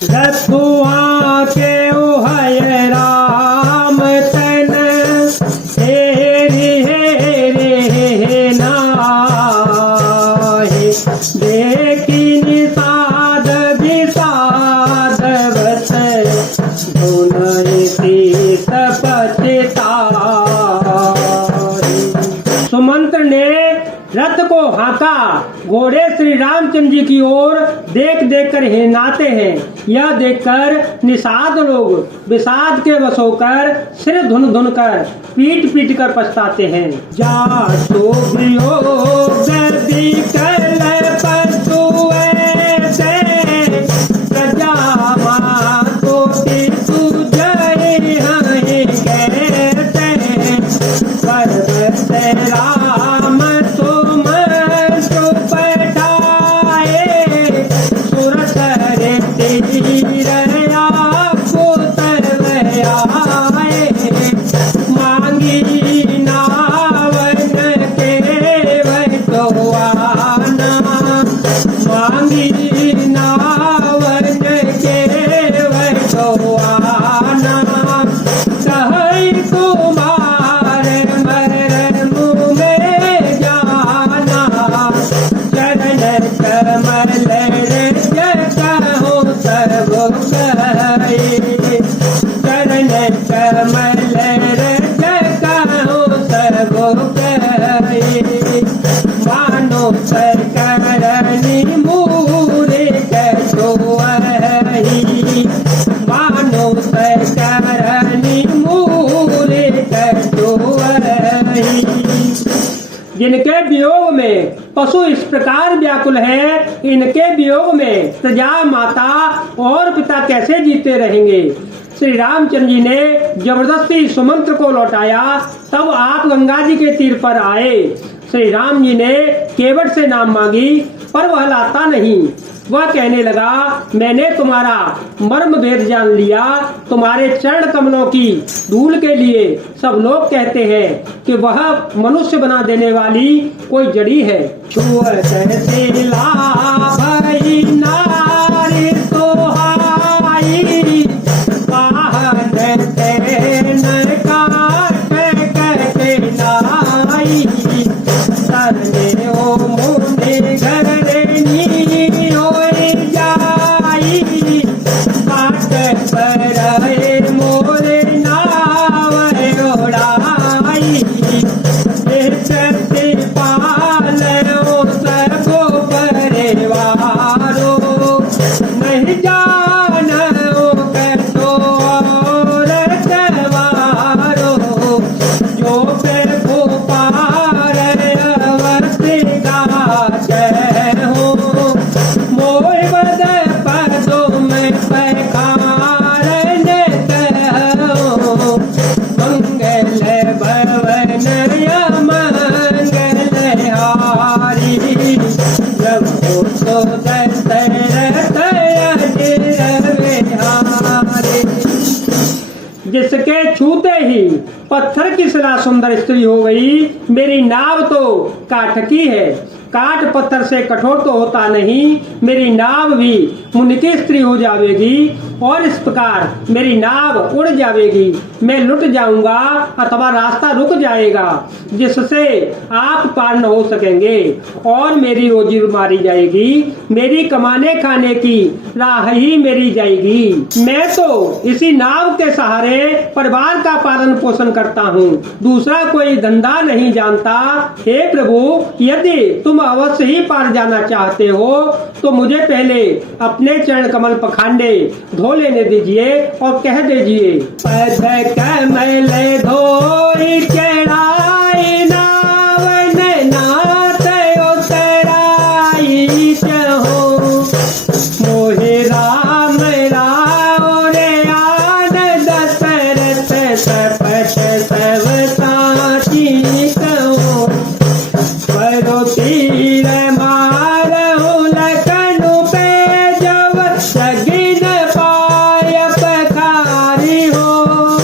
रतुआ के है राम तन हेरी हेरे नाहे देखी निषाद विषाद बस सुमंत्र ने रथ को हाँका। घोड़े श्री रामचंद्र जी की ओर देख देख कर हिरनाते हैं। यह देखकर निषाद लोग विषाद के वश होकर सिर धुन धुन कर पीट पीट कर पछताते हैं। जा तो राम तुम बैठाए सुरत रे तीरया आए मांगी नावन के बटवाना मांगी नावन के बटवाना कहीं कुमार मानो सरकरनी मूरे कछोही मानो सरकरनी मूरे कछोही। जिनके वियोग में पशु इस प्रकार व्याकुल है, इनके वियोग में प्रजा माता और पिता कैसे जीते रहेंगे। श्री रामचंद्र जी ने जबरदस्ती सुमंत्र को लौटाया। तब आप गंगा जी के तीर पर आए। श्री राम जी ने केवट से नाम मांगी, पर वह लाता नहीं। वह कहने लगा, मैंने तुम्हारा मर्म भेद जान लिया। तुम्हारे चरण कमलों की धूल के लिए सब लोग कहते हैं कि वह मनुष्य बना देने वाली कोई जड़ी है। नारी सोहाई सरने ओ मुंडे घरनी होई जाई काट पर मोरे नाव ओढ़ाई सत्य पाल ओ सबो परिवारो नहीं जान ओ कैसो और सवारो जो पे पार हो मोय बद पदों में पैखार मंगल भवन मंगल हारी प्रभु तो दशरथ हारी। जिसके छूते ही पत्थर की सला सुंदर स्त्री हो गई। मेरी नाव तो काठ की है, काठ पत्थर से कठोर तो होता नहीं। मेरी नाव भी मुनि की स्त्री हो जाएगी और इस प्रकार मेरी नाव उड़ जाएगी। मैं लुट जाऊंगा अथवा रास्ता रुक जाएगा, जिससे आप पार न हो सकेंगे और मेरी रोजी मारी जाएगी। मेरी कमाने खाने की राह ही मेरी जाएगी। मैं तो इसी नाव के सहारे परिवार का पालन पोषण करता हूँ, दूसरा कोई धंधा नहीं जानता। हे प्रभु, यदि तुम अवश्य ही पार जाना चाहते हो तो मुझे पहले अपने चरण कमल पखांडे धो लेने दीजिए और कह दीजिए, पद कमल धोई चढ़ाई नावन नाथ उतराई चहो मोहे राम राव रे आन दशरथ सपथ सब साची कहो परो तीर मारहु लखनु पे जब सगिन पाय पखारी हो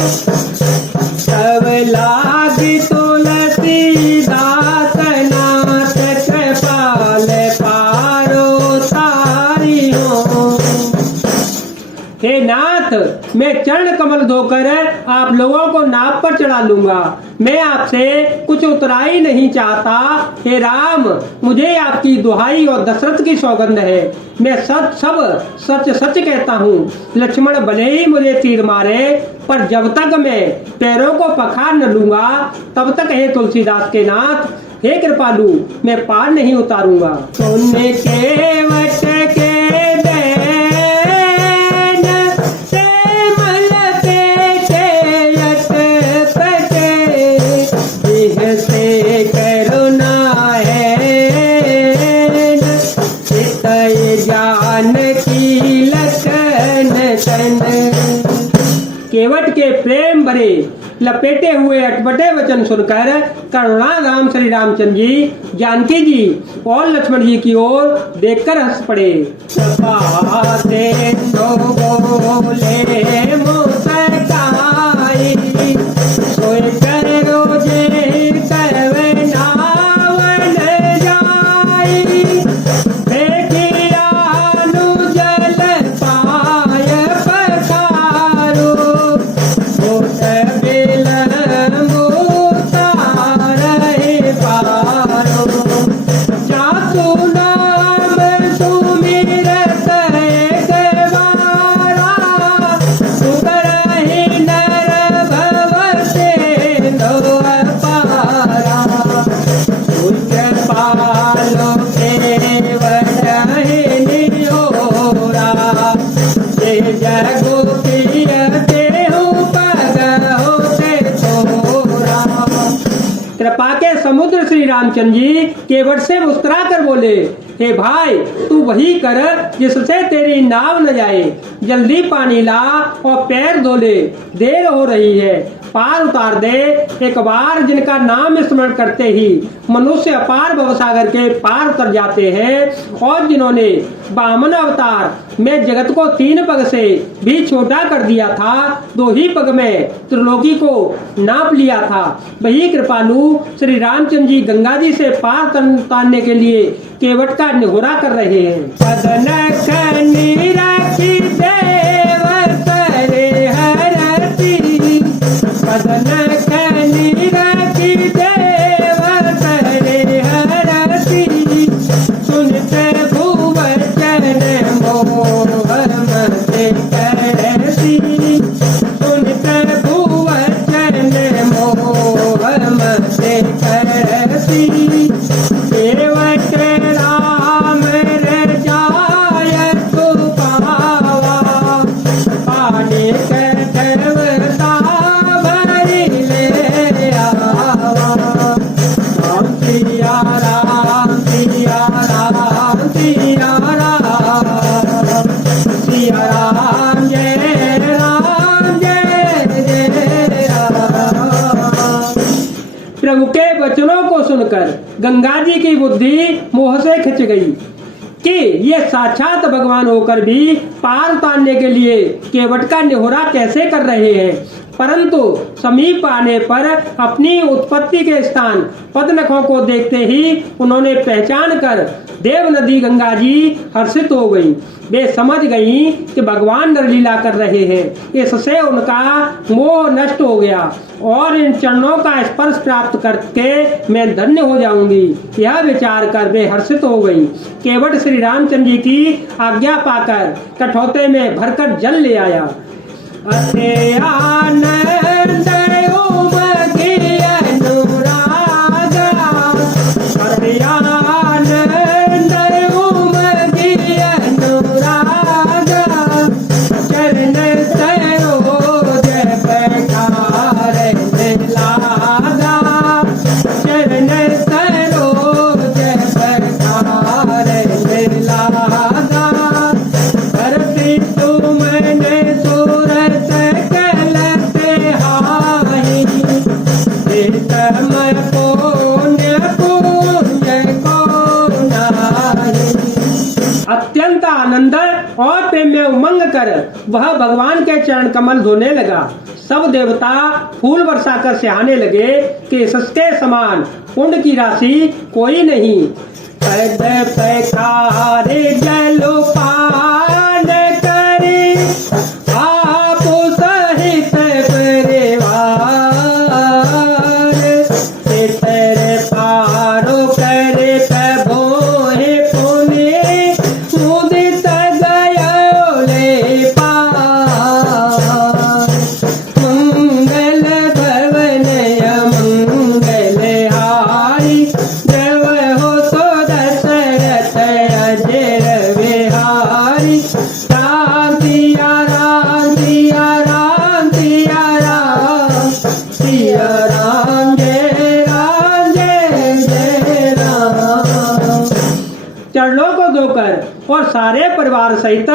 सब लाग तो हे नाथ, मैं चरण कमल धोकर आप लोगों को नाव पर चढ़ा लूंगा। मैं आपसे कुछ उतराई नहीं चाहता। हे राम, मुझे आपकी दुहाई और दशरथ की सौगंध है। मैं सच सच कहता हूँ। लक्ष्मण भले ही मुझे तीर मारे, पर जब तक मैं पैरों को पखार न लूंगा तब तक हे तुलसीदास के नाथ, हे कृपालु, मैं पार नहीं उतारूंगा। सोने के वट के केवट के प्रेम भरे लपेटे हुए अटपटे वचन सुनकर करुणा राम श्री रामचंद्र जी, जानकी जी और लक्ष्मण जी की ओर देखकर हंस पड़े। कृपा के समुद्र श्री रामचंद्र जी केवट से मुस्कुरा कर बोले, हे भाई, तू वही कर जिससे तेरी नाव न जाए। जल्दी पानी ला और पैर धो ले, देर हो रही है। पार उतार दे। एक बार जिनका नाम स्मरण करते ही मनुष्य अपार भवसागर के पार उतर जाते हैं, और जिन्होंने वामन अवतार में जगत को 3 पग से भी छोटा कर दिया था, 2 ही पग में त्रिलोकी को नाप लिया था, वही कृपालु श्री रामचंद्र जी गंगा जी से पार उतारने के लिए केवट का निहोरा कर रहे हैं। प्रभु के वचनों को सुनकर गंगा जी की बुद्धि मोह से खिंच गई कि ये साक्षात भगवान होकर भी पार उतारने के लिए केवट का निहोरा कैसे कर रहे हैं। परंतु समीप आने पर अपनी उत्पत्ति के स्थान पद्मनखों को देखते ही उन्होंने पहचान कर देव नदी गंगा जी हर्षित हो गई। वे समझ गई कि भगवान नरलीला कर रहे हैं। इससे उनका मोह नष्ट हो गया और इन चरणों का स्पर्श प्राप्त करके मैं धन्य हो जाऊंगी, यह विचार कर वे हर्षित हो गई। केवट श्री रामचंद्र जी की आज्ञा पाकर कठौते में भरकर जल ले आया। अत्यंत आनंद और प्रेम में उमंग कर वह भगवान के चरण कमल धोने लगा। सब देवता फूल वर्षा कर सिहाने लगे कि इसके समान पुण्य की राशि कोई नहीं। पद पैखारे जल पान करे परिवार सहित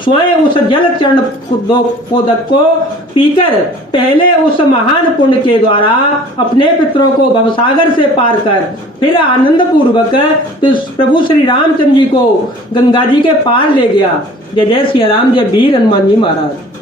स्वयं उस जल चरण पोदक को पीकर पहले उस महान पुण्य के द्वारा अपने पितरों को भवसागर से पार कर फिर आनंद पूर्वक प्रभु श्री रामचंद्र जी को गंगा जी के पार ले गया। जय जय श्री राम, जय वीर हनुमान जी महाराज।